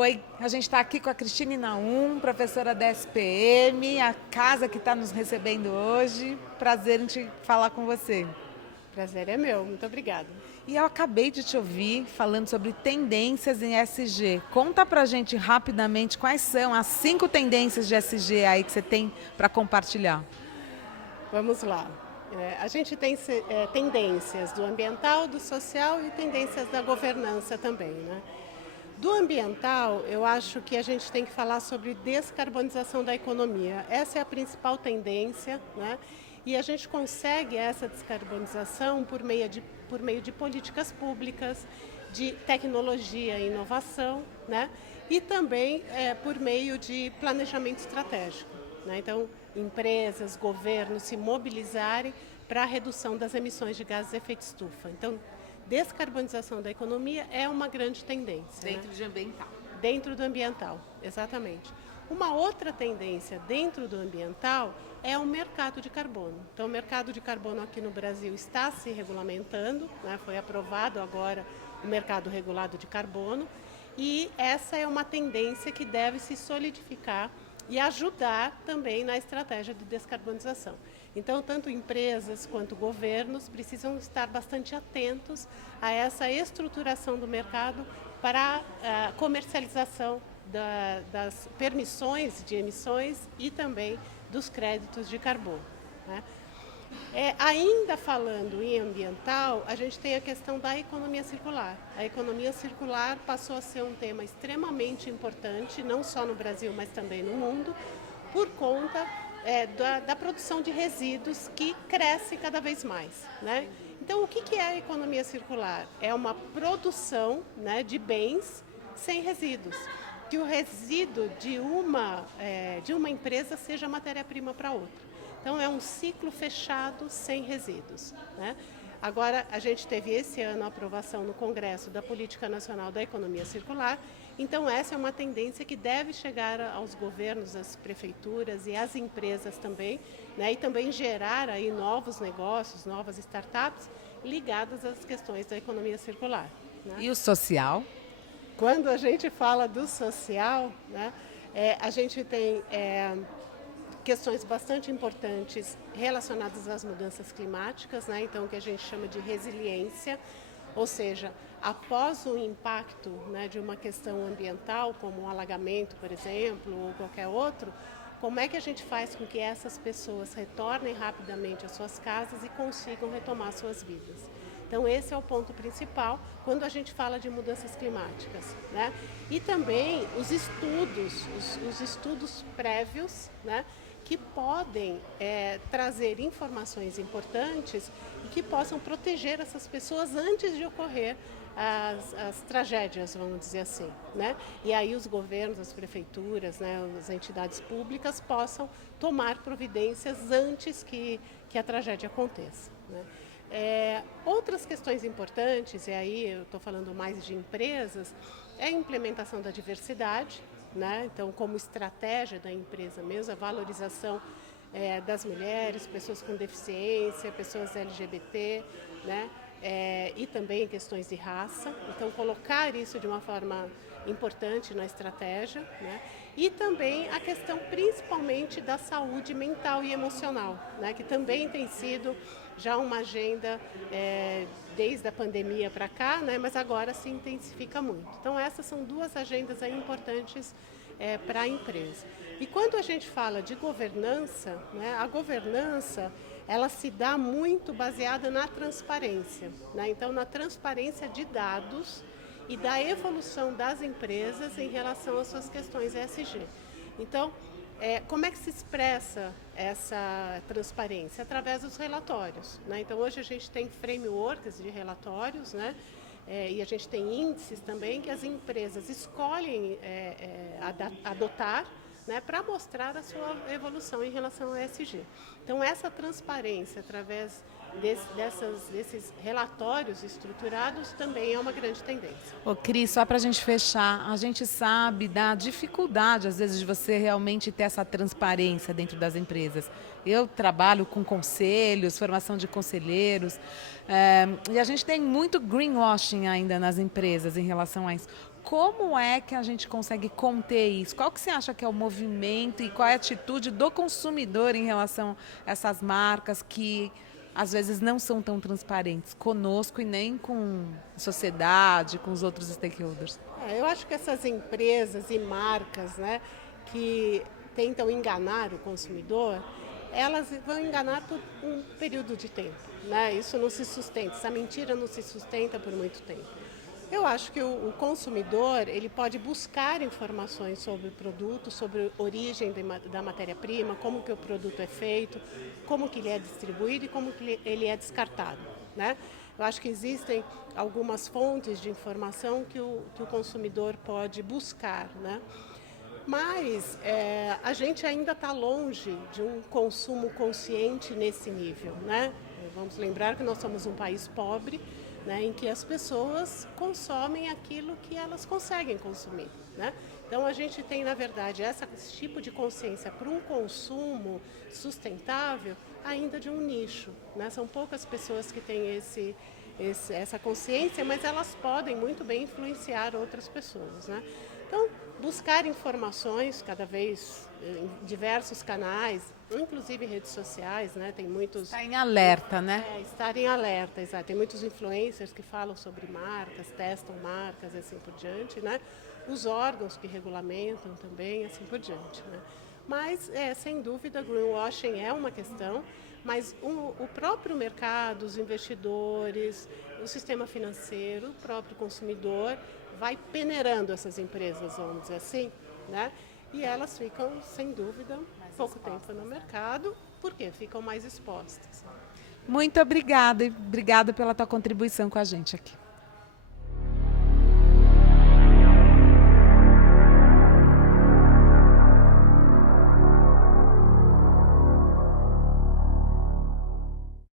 Oi, a gente está aqui com a Cristine Naum, professora da SPM, a casa que está nos recebendo hoje. Prazer em te falar com você. Prazer é meu, muito obrigada. E eu acabei de te ouvir falando sobre tendências em SG. Conta pra gente rapidamente quais são as 5 tendências de SG aí que você tem para compartilhar. Vamos lá. A gente tem tendências do ambiental, do social e tendências da governança também, né? Do ambiental, eu acho que a gente tem que falar sobre descarbonização da economia. Essa é a principal tendência, né? E a gente consegue essa descarbonização por meio de políticas públicas, de tecnologia e inovação, né? E também por meio de planejamento estratégico, né? Então, empresas, governos se mobilizarem para a redução das emissões de gases de efeito estufa. Então, descarbonização da economia é uma grande tendência. Dentro Né? de ambiental. Dentro do ambiental, exatamente. Uma outra tendência dentro do ambiental é o mercado de carbono. Então, o mercado de carbono aqui no Brasil está se regulamentando, né? Foi aprovado agora o mercado regulado de carbono, e essa é uma tendência que deve se solidificar e ajudar também na estratégia de descarbonização. Então, tanto empresas quanto governos precisam estar bastante atentos a essa estruturação do mercado para a comercialização das permissões de emissões e também dos créditos de carbono. Né? Ainda falando em ambiental, a gente tem a questão da economia circular. A economia circular passou a ser um tema extremamente importante, não só no Brasil, mas também no mundo, por conta da produção de resíduos que cresce cada vez mais. Né? Então, o que é a economia circular? É uma produção, né, de bens sem resíduos. Que o resíduo de uma empresa seja matéria-prima para outra. Então, é um ciclo fechado sem resíduos. Né? Agora, a gente teve esse ano a aprovação no Congresso da Política Nacional da Economia Circular. Então, essa é uma tendência que deve chegar aos governos, às prefeituras e às empresas também, né? E também gerar aí novos negócios, novas startups ligadas às questões da economia circular. Né? E o social? Quando a gente fala do social, né, a gente tem questões bastante importantes relacionadas às mudanças climáticas, né? Então, o que a gente chama de resiliência, ou seja, após o impacto, né, de uma questão ambiental, como um alagamento, por exemplo, ou qualquer outro, como é que a gente faz com que essas pessoas retornem rapidamente às suas casas e consigam retomar suas vidas? Então, esse é o ponto principal quando a gente fala de mudanças climáticas. Né? E também os estudos prévios, né, que podem trazer informações importantes e que possam proteger essas pessoas antes de ocorrer as tragédias, vamos dizer assim. Né? E aí os governos, as prefeituras, né, as entidades públicas possam tomar providências antes que a tragédia aconteça. Né? Outras questões importantes, e aí eu estou falando mais de empresas, é a implementação da diversidade, né? Então, como estratégia da empresa mesmo, a valorização das mulheres, pessoas com deficiência, pessoas LGBT, né? E também questões de raça. Então, colocar isso de uma forma importante na estratégia, né? E também a questão principalmente da saúde mental e emocional, né? Que também tem sido já uma agenda desde a pandemia para cá, né? Mas agora se intensifica muito. Então, essas são duas agendas aí importantes para a empresa. E quando a gente fala de governança, né, a governança ela se dá muito baseada na transparência. Né? Então, na transparência de dados e da evolução das empresas em relação às suas questões ESG. Então, como é que se expressa essa transparência? Através dos relatórios. Né? Então, hoje a gente tem frameworks de relatórios, né? E a gente tem índices também que as empresas escolhem adotar, né, para mostrar a sua evolução em relação ao ESG. Então, essa transparência através desses relatórios estruturados também é uma grande tendência. Ô, Cris, só para a gente fechar, a gente sabe da dificuldade, às vezes, de você realmente ter essa transparência dentro das empresas. Eu trabalho com conselhos, formação de conselheiros, e a gente tem muito greenwashing ainda nas empresas em relação a isso. Como é que a gente consegue conter isso? Qual que você acha que é o movimento e qual é a atitude do consumidor em relação a essas marcas que às vezes não são tão transparentes conosco e nem com a sociedade, com os outros stakeholders? Eu acho que essas empresas e marcas, né, que tentam enganar o consumidor, elas vão enganar por um período de tempo, né? Isso não se sustenta, essa mentira não se sustenta por muito tempo. Eu acho que o consumidor ele pode buscar informações sobre o produto, sobre a origem da matéria-prima, como que o produto é feito, como que ele é distribuído e como que ele é descartado, né? Eu acho que existem algumas fontes de informação que o consumidor pode buscar, né? Mas a gente ainda está longe de um consumo consciente nesse nível, né? Vamos lembrar que nós somos um país pobre, né, em que as pessoas consomem aquilo que elas conseguem consumir, né? Então a gente tem, na verdade, esse tipo de consciência para um consumo sustentável ainda de um nicho, né? São poucas pessoas que têm essa consciência, mas elas podem muito bem influenciar outras pessoas, né? Então, buscar informações cada vez em diversos canais, inclusive redes sociais, né? Tem muitos... Está em alerta, né? Estar em alerta, exato. Tem muitos influencers que falam sobre marcas, testam marcas e assim por diante, né? Os órgãos que regulamentam também, assim por diante, né? Mas, sem dúvida, greenwashing é uma questão, mas o próprio mercado, os investidores, o sistema financeiro, o próprio consumidor vai peneirando essas empresas, vamos dizer assim, né? E elas ficam, sem dúvida, pouco tempo no mercado, porque ficam mais expostas. Muito obrigada e obrigada pela tua contribuição com a gente aqui.